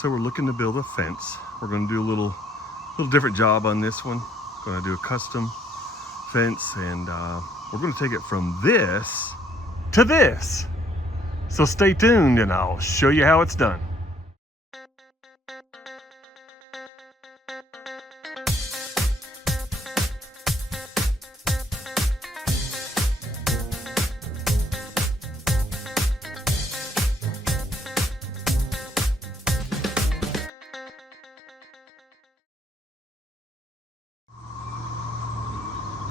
So we're looking to build a fence. We're going to do a little different job on this one. Going to do a custom fence, and we're going to take it from this to this. So stay tuned and I'll show you how it's done.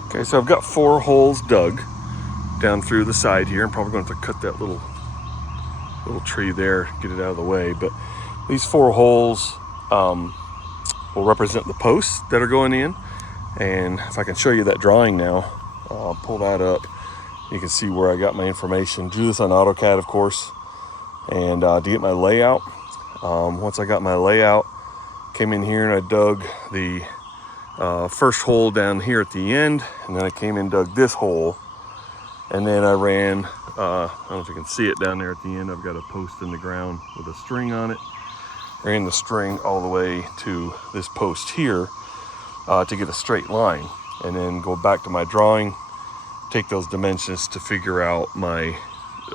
Okay, so I've got 4 holes dug down through the side here. I'm probably going to have to cut that little tree there, get it out of the way. But these 4 holes will represent the posts that are going in. And if I can show you that drawing now, I'll pull that up. You can see where I got my information. Do this on AutoCAD, of course. And to get my layout, once I got my layout, came in here and I dug the first hole down here at the end, and then I came and dug this hole, and then I ran, I don't know if you can see it down there at the end, I've got a post in the ground with a string on it. Ran the string all the way to this post here to get a straight line, and then go back to my drawing, take those dimensions to figure out my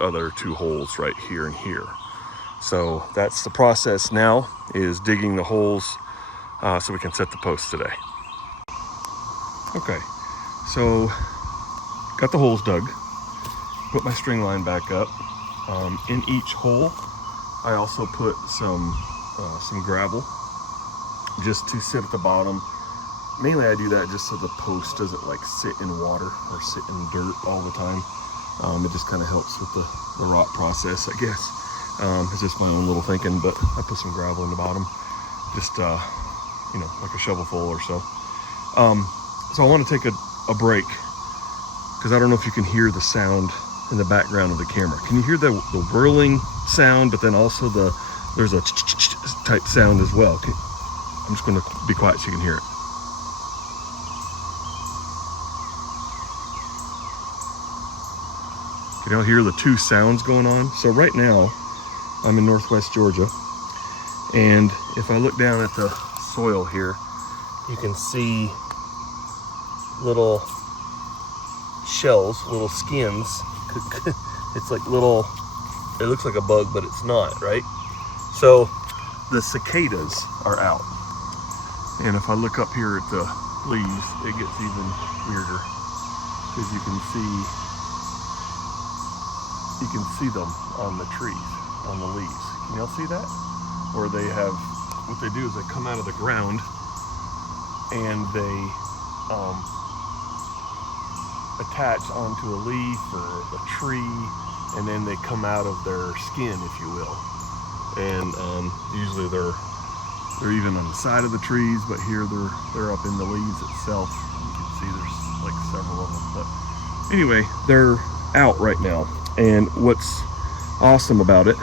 other 2 holes right here and here. So that's the process now, is digging the holes so we can set the posts today. Okay, so got the holes dug, put my string line back up. In each hole, I also put some gravel just to sit at the bottom. Mainly I do that just so the post doesn't like sit in water or sit in dirt all the time. It just kind of helps with the rot process, I guess. It's just my own little thinking, but I put some gravel in the bottom, just like a shovel full or so. So I want to take a break, because I don't know if you can hear the sound in the background of the camera. Can you hear the whirling sound, but then also there's a type sound as well? I'm just going to be quiet so you can hear it. Can y'all hear the 2 sounds going on? So right now, I'm in Northwest Georgia, and if I look down at the soil here, you can see little shells, little skins. It's like little, it looks like a bug, but it's not, right? So the cicadas are out. And if I look up here at the leaves, it gets even weirder, because you can see them on the trees, on the leaves. Can y'all see that? Or they have, what they do is they come out of the ground and they attach onto a leaf or a tree, and then they come out of their skin, if you will. And usually they're even on the side of the trees, but here they're up in the leaves itself. You can see there's like several of them. But anyway, they're out right now. And what's awesome about it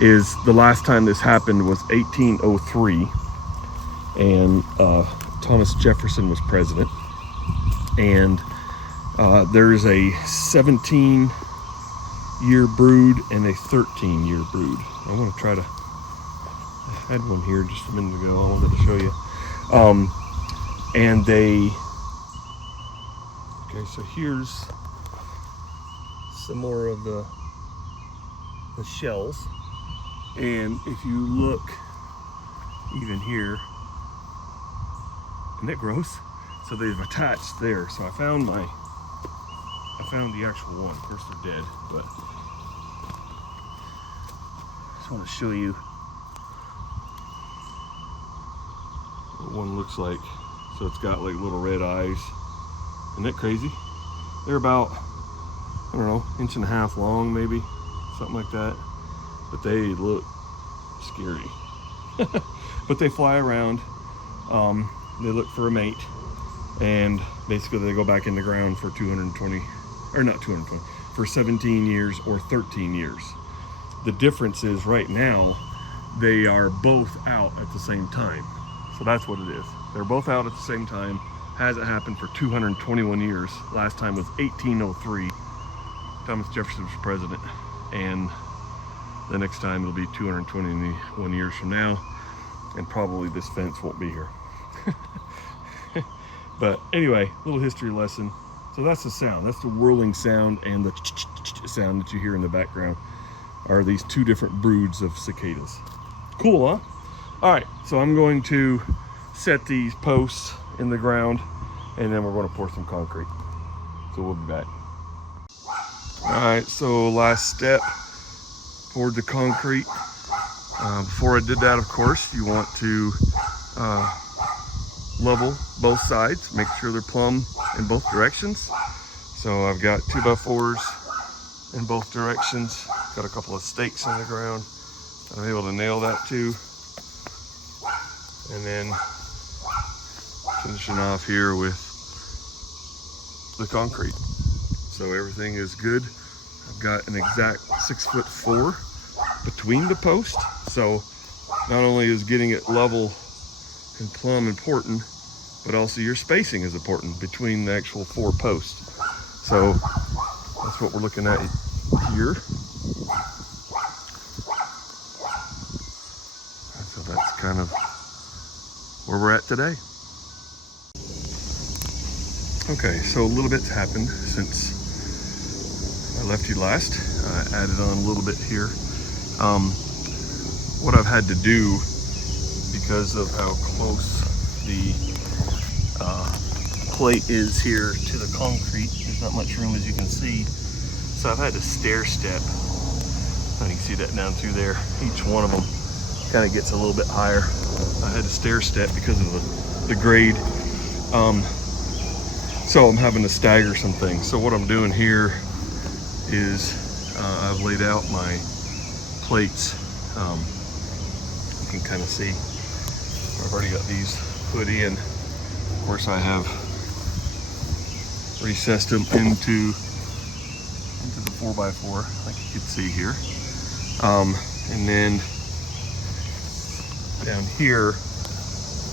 is the last time this happened was 1803, and Thomas Jefferson was president. And there's a 17-year brood and a 13-year brood. I want to try to, I had one here just a minute ago, I wanted to show you. And okay, so here's some more of the shells. And if you look even here, isn't that gross? So they've attached there. So I found the actual one. Of course they're dead, but I just want to show you what one looks like. So it's got like little red eyes. Isn't that crazy? They're about, I don't know, 1.5 inches long, maybe, something like that. But they look scary. But they fly around. They look for a mate, and basically they go back in the ground for 17 years or 13 years. The difference is right now they are both out at the same time. So that's what it is. They're both out at the same time. Hasn't happened for 221 years. Last time was 1803. Thomas Jefferson was president, and The next time it'll be 221 years from now, and probably this fence won't be here. But anyway, little history lesson. So that's the sound. That's the whirling sound, and the sound that you hear in the background are these two different broods of cicadas. Cool, huh? All right, so I'm going to set these posts in the ground, and then we're going to pour some concrete. So we'll be back. All right, so last step, poured the concrete. Before I did that, of course, you want to level both sides, make sure they're plumb in both directions. So I've got 2x4s in both directions. Got a couple of stakes in the ground. I'm able to nail that too. And then finishing off here with the concrete. So everything is good. I've got an exact 6'4" between the posts. So not only is getting it level and plumb important, but also your spacing is important between the actual 4 posts. So that's what we're looking at here. So that's kind of where we're at today. Okay, so a little bit's happened since I left you last. I added on a little bit here. What I've had to do, because of how close the plate is here to the concrete, there's not much room, as you can see. So I've had to stair step. You can see that down through there. Each one of them kind of gets a little bit higher. I had to stair step because of the grade. So I'm having to stagger some things. So what I'm doing here is I've laid out my plates. You can kind of see I've already got these put in. Of course, I have recessed them into the 4x4, like you can see here. And then down here,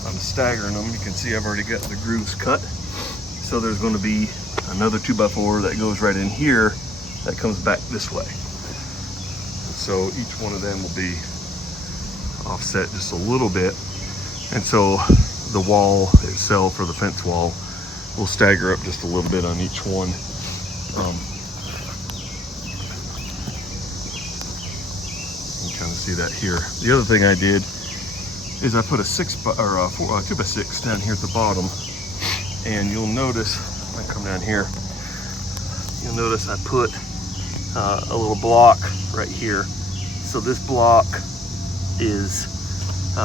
I'm staggering them. You can see I've already got the grooves cut. So there's going to be another 2x4 that goes right in here that comes back this way. So each one of them will be offset just a little bit. And so the wall itself, or the fence wall, will stagger up just a little bit on each one. You can kind of see that here. The other thing I did is I put a 2x6 down here at the bottom. And you'll notice, when I come down here, you'll notice I put a little block right here. So this block is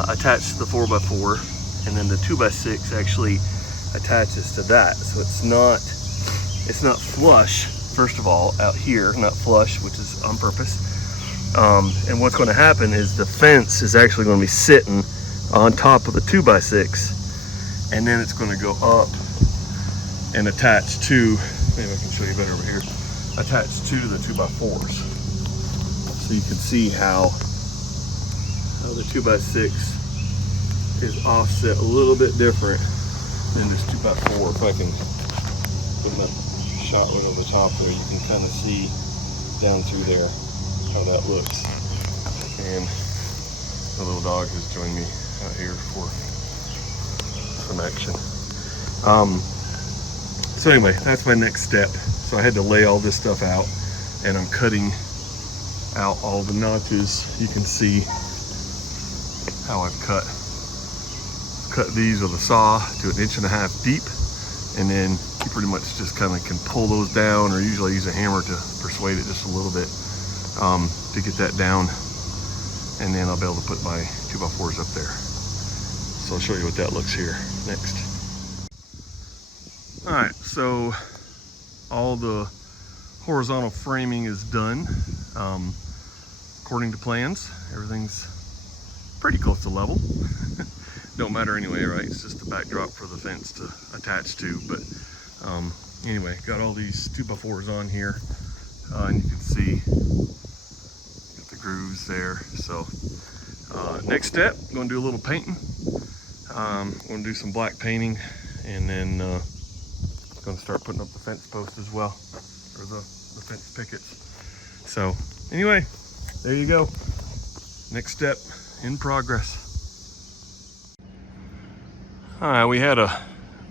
attached to the 4x4, and then the 2x6 actually attaches to that. So it's not flush, first of all, out here, not flush, which is on purpose. And what's going to happen is the fence is actually going to be sitting on top of the 2x6, and then it's going to go up and attach to, maybe I can show you better over here, attached to the 2x4s. So you can see how the 2x6 is offset a little bit different than this 2x4. If I can put my shot right over the top there, you can kind of see down through there how that looks. And the little dog has joined me out here for some action. So anyway, that's my next step. So I had to lay all this stuff out, and I'm cutting out all the notches. You can see how I've cut these with a saw to 1.5 inches deep, and then you pretty much just kind of can pull those down, or usually I use a hammer to persuade it just a little bit to get that down, and then I'll be able to put my 2x4s up there. So I'll show you what that looks here next. All right, so all the horizontal framing is done. According to plans, everything's pretty close to level. Don't matter anyway, right? It's just the backdrop for the fence to attach to. But anyway, got all these 2x4s on here, and you can see got the grooves there. So next step, I'm going to do a little painting. I'm going to do some black painting, and then going to start putting up the fence post as well, or the fence pickets. So anyway, there you go. Next step in progress. All right, we had a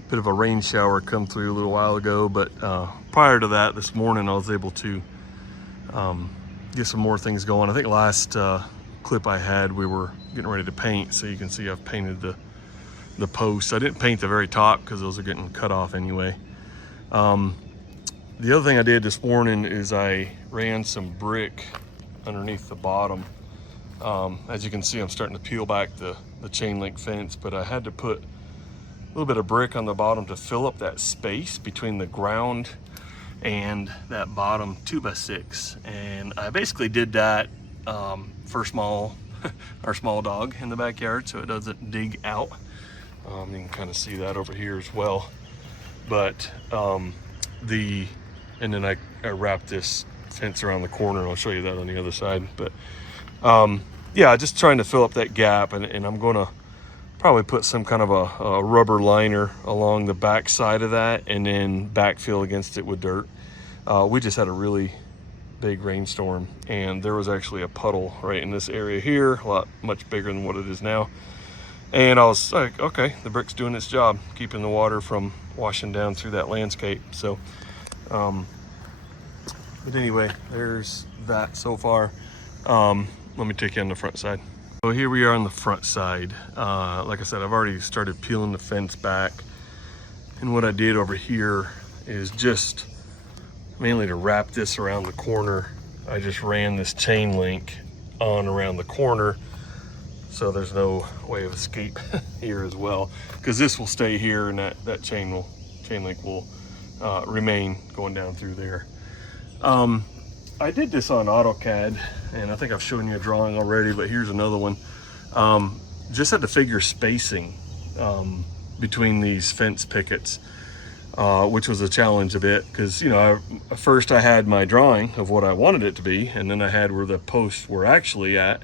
bit of a rain shower come through a little while ago, but prior to that, this morning I was able to get some more things going. I think last clip I had, we were getting ready to paint, so you can see I've painted the posts. I didn't paint the very top because those are getting cut off anyway. The other thing I did this morning is I ran some brick underneath the bottom. As you can see, I'm starting to peel back the chain link fence, but I had to put a little bit of brick on the bottom to fill up that space between the ground and that bottom 2x6. And I basically did that for our small dog in the backyard, so it doesn't dig out. You can kind of see that over here as well. But and then I wrapped this fence around the corner, and I'll show you that on the other side. But yeah, just trying to fill up that gap, and I'm gonna probably put some kind of a rubber liner along the back side of that, and then backfill against it with dirt. We just had a really big rainstorm, and there was actually a puddle right in this area here, much bigger than what it is now. And I was like, okay, the brick's doing its job, keeping the water from washing down through that landscape. So, but anyway, there's that so far. Let me take you on the front side. So here we are on the front side. Like I said, I've already started peeling the fence back. And what I did over here is just mainly to wrap this around the corner. I just ran this chain link on around the corner, so there's no way of escape here as well, because this will stay here, and that chain link will remain going down through there. I did this on AutoCAD, and I think I've shown you a drawing already, but here's another one. Just had to figure spacing between these fence pickets, which was a challenge a bit, because, you know, first I had my drawing of what I wanted it to be, and then I had where the posts were actually at,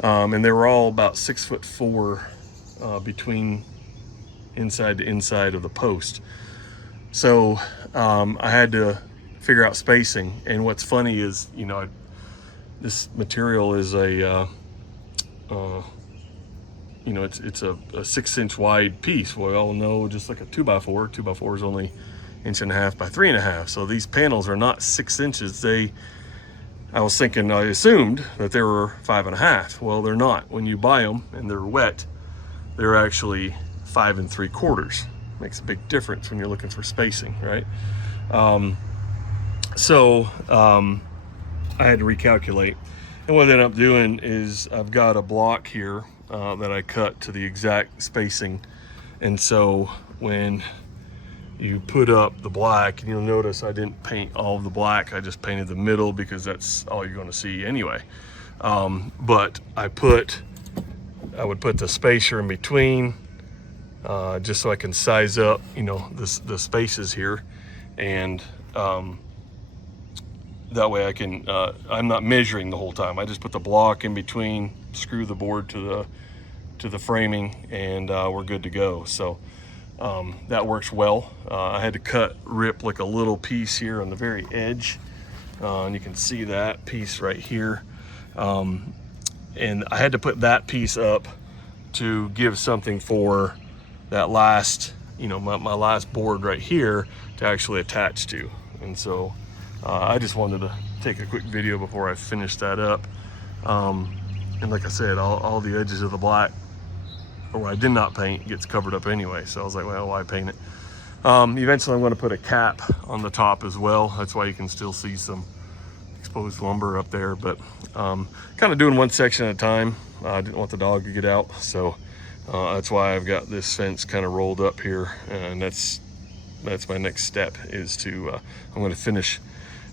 and they were all about 6'4" between inside to inside of the post. So I had to figure out spacing. And what's funny is, you know, this material is a you know, it's a 6-inch wide piece. We all know, just like a 2x4. 2x4 is only 1.5 by 3.5. So these panels are not 6 inches. I assumed that they were 5.5. Well, they're not. When you buy them and they're wet, they're actually 5 3/4. Makes a big difference when you're looking for spacing, right? So I had to recalculate, and what I ended up doing is I've got a block here that I cut to the exact spacing. And so when you put up the black, and you'll notice I didn't paint all of the black, I just painted the middle, because that's all you're going to see anyway. But I would put the spacer in between, just so I can size up, you know, the spaces here, and that way I can, I'm not measuring the whole time. I just put the block in between, screw the board to the framing, and we're good to go. So that works well. I had to rip like a little piece here on the very edge, and you can see that piece right here. And I had to put that piece up to give something for that last, you know, my last board right here to actually attach to. And so I just wanted to take a quick video before I finish that up. And like I said, all the edges of the black, or what I did not paint, gets covered up anyway. So I was like, well, why paint it? Eventually I'm going to put a cap on the top as well. That's why you can still see some exposed lumber up there. But kind of doing one section at a time. I didn't want the dog to get out, so that's why I've got this fence kind of rolled up here, and that's my next step, is to I'm going to finish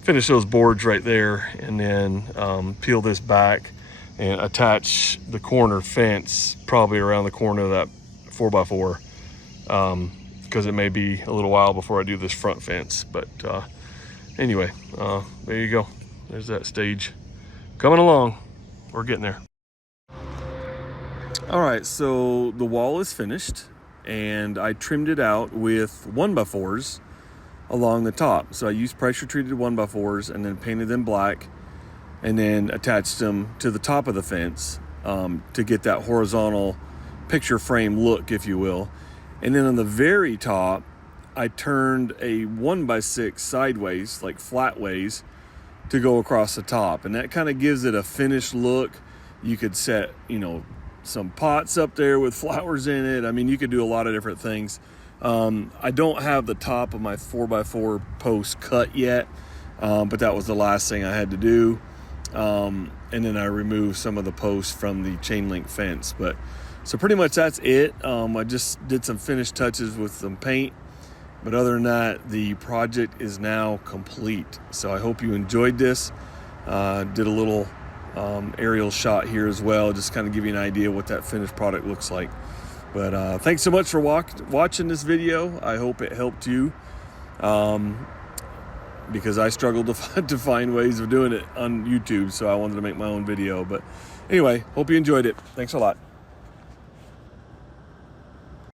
those boards right there, and then peel this back and attach the corner fence probably around the corner of that 4x4, because it may be a little while before I do this front fence. But anyway, there you go. There's that stage coming along. We're getting there. All right, so the wall is finished, and I trimmed it out with 1x4s along the top. So I used pressure treated 1x4s and then painted them black, and then attached them to the top of the fence to get that horizontal picture frame look, if you will. And then on the very top, I turned a 1x6 sideways, like flat ways, to go across the top. And that kind of gives it a finished look. You could set, some pots up there with flowers in it. I mean, you could do a lot of different things. I don't have the top of my 4x4 post cut yet, but that was the last thing I had to do. And then I removed some of the posts from the chain link fence. But so pretty much that's it. I just did some finished touches with some paint. But other than that, the project is now complete. So I hope you enjoyed this. Did a little aerial shot here as well, just kind of give you an idea what that finished product looks like. But thanks so much for watching this video. I hope it helped you, because I struggled to find ways of doing it on YouTube, so I wanted to make my own video. But anyway, hope you enjoyed it. Thanks a lot.